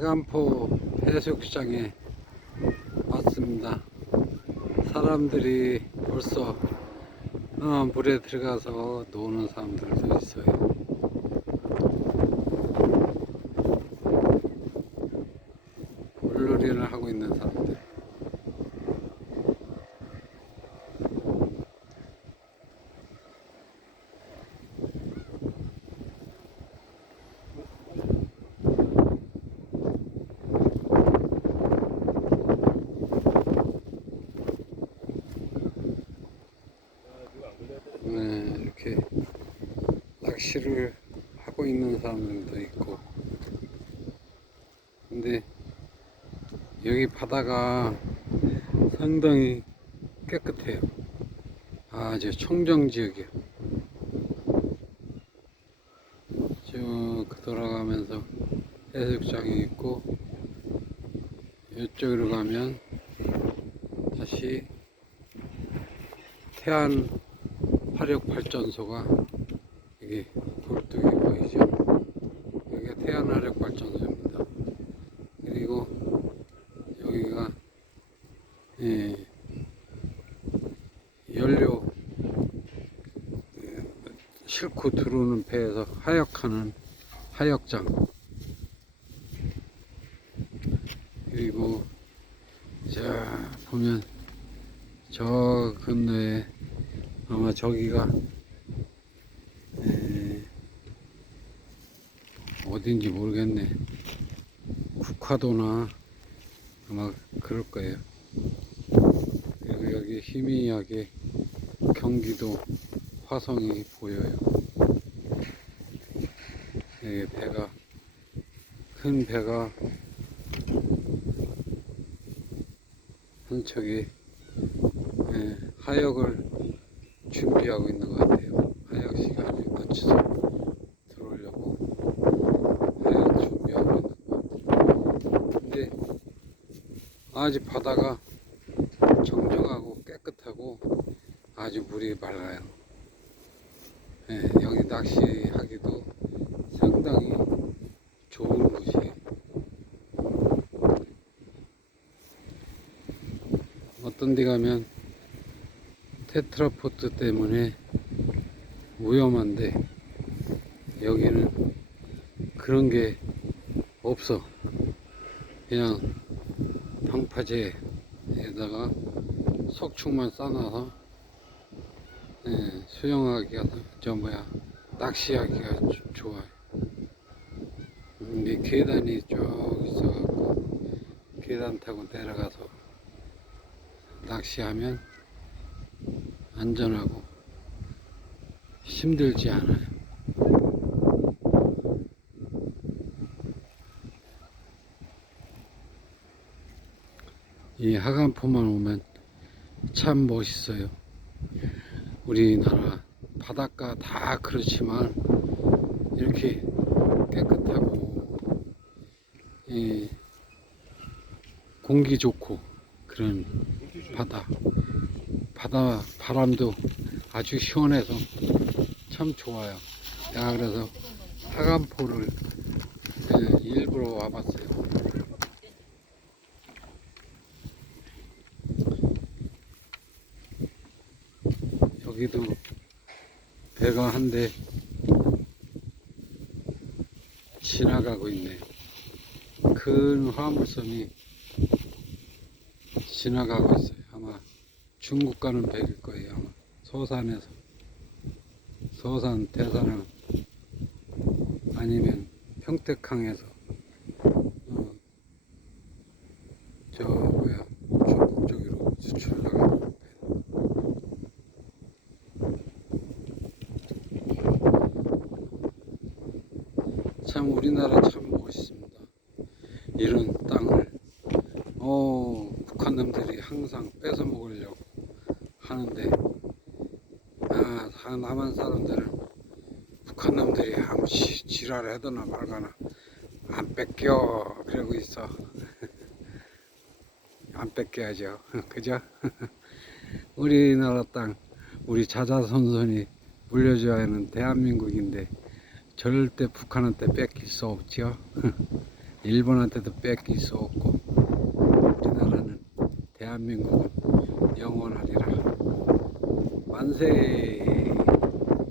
하간포 해수욕장에 왔습니다. 사람들이 벌써 어, 물에 들어가서 노는 사람들도 있어요. 물놀이를 하고 있는 사람들. 네, 이렇게 낚시를 하고 있는 사람들도 있고. 근데 여기 바다가 상당히 깨끗해요. 아주 청정 지역이에요 쭉 돌아가면서 해수욕장이 있고 이쪽으로 가면 다시 태안 화력 발전소가 여기 굴뚝이 보이죠? 여기가 태안 화력 발전소입니다. 그리고 여기가 예, 연료 예, 싣고 들어오는 배에서 하역하는 하역장 그리고 자 보면 저 건너에 아마 저기가 어딘지 모르겠네. 국화도나 아마 그럴 거예요. 그리고 여기 희미하게 경기도 화성이 보여요. 여기 배가 큰 배가 한 척이 예, 하역을 준비하고 있는 것 같아요. 하역 시간을 늦춰서 들어오려고 하역 준비하고 있는 것 같아요. 근데 아직 바다가 청정하고 깨끗하고 아주 물이 맑아요. 예, 여기 낚시하기도 상당히 좋은 곳이에요. 어떤 데 가면 테트라포트 때문에 위험한데 여기는 그런 게 없어 그냥 방파제에다가 석축만 싸놔서 예, 수영하기가 저 뭐야 낚시하기가 조- 좋아요 근데 계단이 쭉 있어갖고 계단 타고 내려가서 낚시하면 안전하고 힘들지 않아요. 이 하간포만 오면 참 멋있어요. 우리나라 바닷가 다 그렇지만 이렇게 깨끗하고 이 공기 좋고 그런 바다 바다 바람도 아주 시원해서 참 좋아요. 내가 그래서 하간포를 예, 일부러 와봤어요. 여기도 배가 한 대 지나가고 있네. 큰 화물선이 지나가고 있어요. 아마 중국 가는 배일 거예요. 아마 서산에서 서산 대산을 아니면 평택항에서 어, 저 뭐야 중국 쪽으로 수출 나가는 배. 참 우리나라 참 멋있습니다. 이런 땅을 어 북한 놈들이 항상 뺏어 먹으려고 하는데 아 사- 남한 사람들은 북한 놈들이 아무 지, 지랄을 하거나 말거나 안 뺏겨 그러고 있어. 안 뺏겨야죠. 그죠? 우리나라 땅 우리 자자손손이 물려줘야 하는 대한민국인데 절대 북한한테 뺏길 수 없죠 일본한테도 뺏길 수 없고 우리나라는 대한민국은 영원하리라. 만세